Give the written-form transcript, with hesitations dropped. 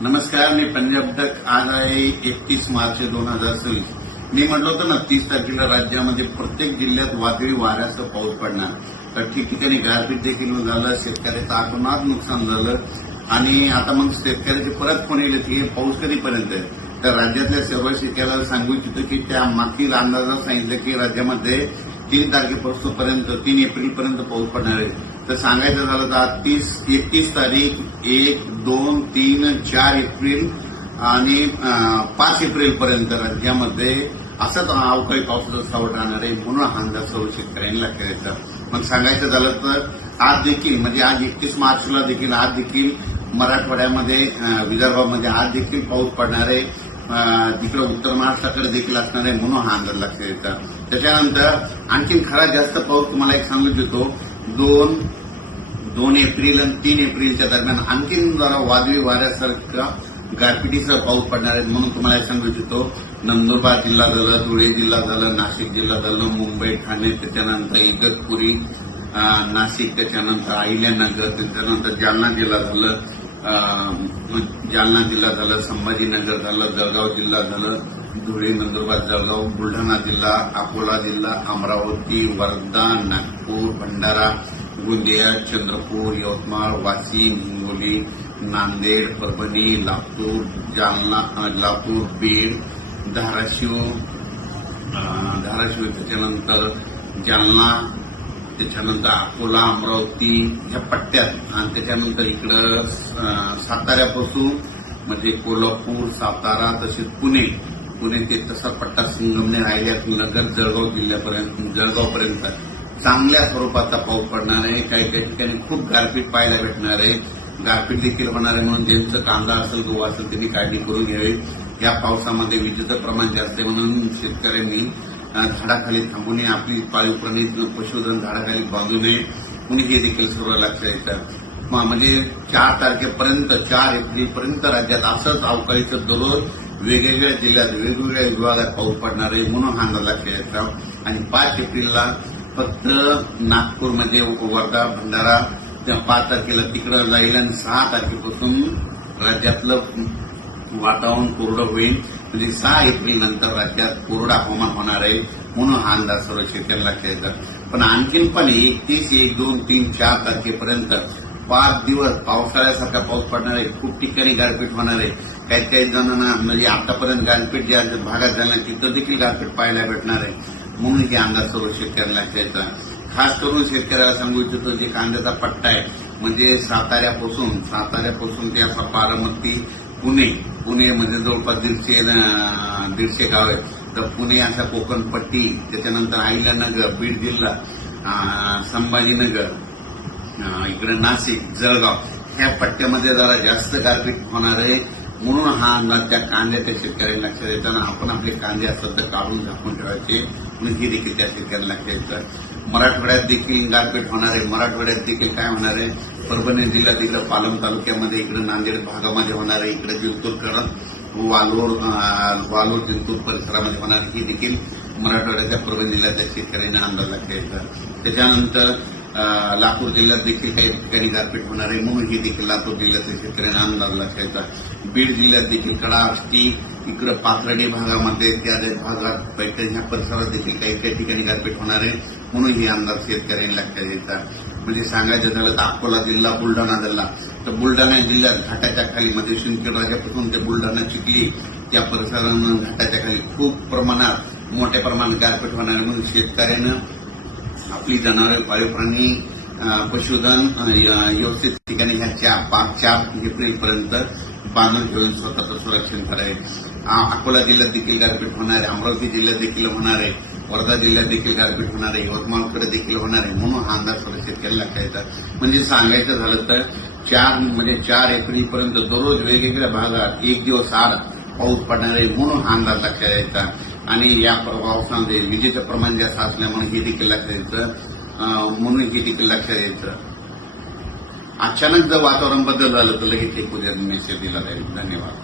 नमस्कार, मी पंजाब तक. आज आहे 31 मार्च 2026. मी म्हटलं होतं ना 30 तारखेला राज्यामध्ये प्रत्येक जिल्ह्यात वादळी वाऱ्यासह पाऊस पडणार. तर ठिकठिकाणी गारपीट देखील झालं, शेतकऱ्याचं अतोनात नुकसान झालं. आणि आता मग शेतकऱ्याचे परत फोन येईल की हे पाऊस कधीपर्यंत आहे. तर राज्यातल्या सर्व शेतकऱ्याला सांगू इच्छितो की त्या मागील अंदाजात सांगितलं की राज्यामध्ये 3 तारखेपासून 3 एप्रिलपर्यंत पाऊस पडणार आहे. तर सांगायचं झालं तर 31 तारीख, 1, 2, 3, 4 एप्रिल आणि 5 एप्रिलपर्यंत राज्यामध्ये असंच अवकाळी पावसाचं सावट राहणार आहे. म्हणून हा अंदाज सर्व शेतकऱ्यांनी लक्षात घ्यायचा. मग सांगायचं झालं तर आज देखील म्हणजे आज 31 मार्चला देखील आज देखील मराठवाड्यामध्ये विदर्भामध्ये आज देखील पाऊस पडणार आहे. तिकडे उत्तर महाराष्ट्राकडे देखील असणार आहे. म्हणून हा अंदाज लक्षात घ्यायचा. त्याच्यानंतर आणखी खरा जास्त पाऊस तुम्हाला एक सांगू देतो. 2 एप्रिल आणि 3 एप्रिलच्या दरम्यान आणखीन जरा वादळी वाऱ्यासारखा गारपिटीसह पाऊस पडणार आहे. म्हणून तुम्हाला सांगू इच्छितो नंदुरबार जिल्हा झालं, धुळे जिल्हा झालं, नाशिक जिल्हा झालं, मुंबई, ठाणे, त्याच्यानंतर इगतपुरी, नाशिक, त्याच्यानंतर अहिल्यानगर, त्याच्यानंतर जालना जिल्हा झालं, संभाजीनगर झालं, जळगाव जिल्हा झालं, धुळे, नंदुरबार, जळगाव, बुलढाणा जिल्हा, अकोला जिल्हा, अमरावती, वर्धा, नागपूर, भंडारा, गोंदिया, चंद्रपूर, यवतमाळ, वाशिम, हिंगोली, नांदेड, परभणी, लातूर, बीड, धाराशिव, त्याच्यानंतर जालना, त्याच्यानंतर अकोला, अमरावती ह्या पट्ट्यात आणि त्याच्यानंतर इकडं साताऱ्यापासून म्हणजे कोल्हापूर, सातारा तसेच पुणे ते तसा पट्टा संगमनेर, अहिल्यानगर, जळगावपर्यंत चांगल्या स्वरूपाचा पाऊस पडणार आहे. काही काही ठिकाणी खूप गारपीट पाहायला भेटणार आहे. गारपीट देखील होणार आहे. म्हणून ज्यांचं कांदा असेल, गहू असेल त्यांनी काळजी करून घ्यावी. या पावसामध्ये विजेचं प्रमाण जास्त आहे. म्हणून शेतकऱ्यांनी झाडाखाली थांबू नये, आपली पाळीव प्राणी पशुधन झाडाखाली बांधू नये. कुणी हे देखील सर्व लक्षात येतं. म्हणजे 4 एप्रिलपर्यंत राज्यात असंच अवकाळीचं दररोज वेगवेगळ्या जिल्ह्यात वेगवेगळ्या विभागात पाऊस पडणार आहे. म्हणून हा अंदाज लक्षात यायचा. आणि 5 एप्रिलला फक्त नागपूरमध्ये, वर्धा, भंडारा 5 तारखेला तिकडं जाईल आणि 6 तारखेपासून राज्यातलं वातावरण कोरडं होईल. म्हणजे 6 एप्रिल नंतर राज्यात कोरडा हवामान होणार आहे. म्हणून हा अंदाज सर्व शेतकऱ्यांना लक्षात येतात. पण आणखीन पण 31, 1, 2, 3, 4 तारखेपर्यंत 5 दिवस पावसाळ्यासारखा पाऊस पडणार आहे. खूप ठिकाणी गारपीट होणार आहे. काही जणांना म्हणजे आतापर्यंत गारपीट ज्या भागात झाल्या तिथं देखील गारपीट पाहायला भेटणार आहे. म्हणून हे अंदाज सर्व शेतकऱ्यांना लक्षात येतात. खास करून शेतकऱ्याला सांगू इच्छितो जे कांद्याचा पट्टा आहे म्हणजे साताऱ्यापासून ते असा बारामती, पुणे म्हणजे जवळपास 150 गाव आहेत. तर पुणे असा कोकणपट्टी, त्याच्यानंतर अहिल्यानगर, बीड जिल्हा, संभाजीनगर, इकडे नाशिक, जळगाव ह्या पट्ट्यामध्ये जरा जास्त गारपीट होणार आहे. म्हणून हा अंदाज त्या कांद्याच्या शेतकऱ्यांना लक्षात येताना आपण आपले कांदे असतात तर काढून झाकून ठेवायचे. म्हणून हे देखील त्या शेतकऱ्यांना लक्षात येतं. मराठवाड्यात देखील गारपीट होणार आहे. मराठवाड्यात देखील काय होणार आहे, परभणी जिल्ह्यात इकडे पालम तालुक्यामध्ये, इकडे नांदेड भागामध्ये होणार आहे. इकडे जिंतूर, वालोर जिंतूर परिसरामध्ये होणार ही देखील मराठवाड्याच्या परभणी जिल्ह्यातल्या शेतकऱ्यांना अंदाज लक्षात येतात. त्याच्यानंतर लातूर जिल्ह्यात देखील काही ठिकाणी गारपीट होणार आहे. म्हणून ही देखील लातूर जिल्ह्यातल्या शेतकऱ्यांना अंदाज लक्षात येतात. बीड जिल्ह्यात देखील कडा, आष्टी, इकडे पाथर्डी भागामध्ये त्या भागात पैठण ह्या परिसरात देखील काही ठिकाणी गारपीट होणार आहे. म्हणून हे अंदाज शेतकऱ्यांनी लक्षात येतात. म्हणजे सांगायचं झालं तर अकोला जिल्हा, बुलढाणा जिल्हा, तर बुलढाणा जिल्ह्यात घाटाच्या खाली म्हणजे शिंदखेड ते बुलढाणा, चिखली त्या परिसरानं घाटाच्या खाली खूप प्रमाणात मोठ्या प्रमाणात गारपीट होणार आहे. म्हणून शेतकऱ्यानं आपली जनावरे, पाळीव प्राणी, पशुधन व्यवस्थित ठिकाणी ह्या 4 एप्रिलपर्यंत बांधून ठेवून स्वतःचं संरक्षण करायचं. अकोला जिल्ह्यात देखील गारपीट होणार आहे. अमरावती जिल्ह्यात देखील होणार आहे. वर्धा जिल्ह्यात देखील गारपीट होणार आहे. यवतमाळकडे देखील होणार आहे. म्हणून हा अंदाज सर्व शेतकऱ्याला लक्षात येतात. म्हणजे सांगायचं झालं तर 4 एप्रिलपर्यंत दररोज वेगवेगळ्या भागात 1 दिवस आड पाऊस पडणार आहे. म्हणून हा अंदाज लक्षात यायचा. आणि या पावसामध्ये विजेचं प्रमाण जास्त असल्यामुळे हे देखील लक्षात यायचं. म्हणून हे देखील लक्षात यायचं. अचानक जर वातावरण बदल झालं तर लगेच एक उद्या मेसेज दिला जाईल. धन्यवाद.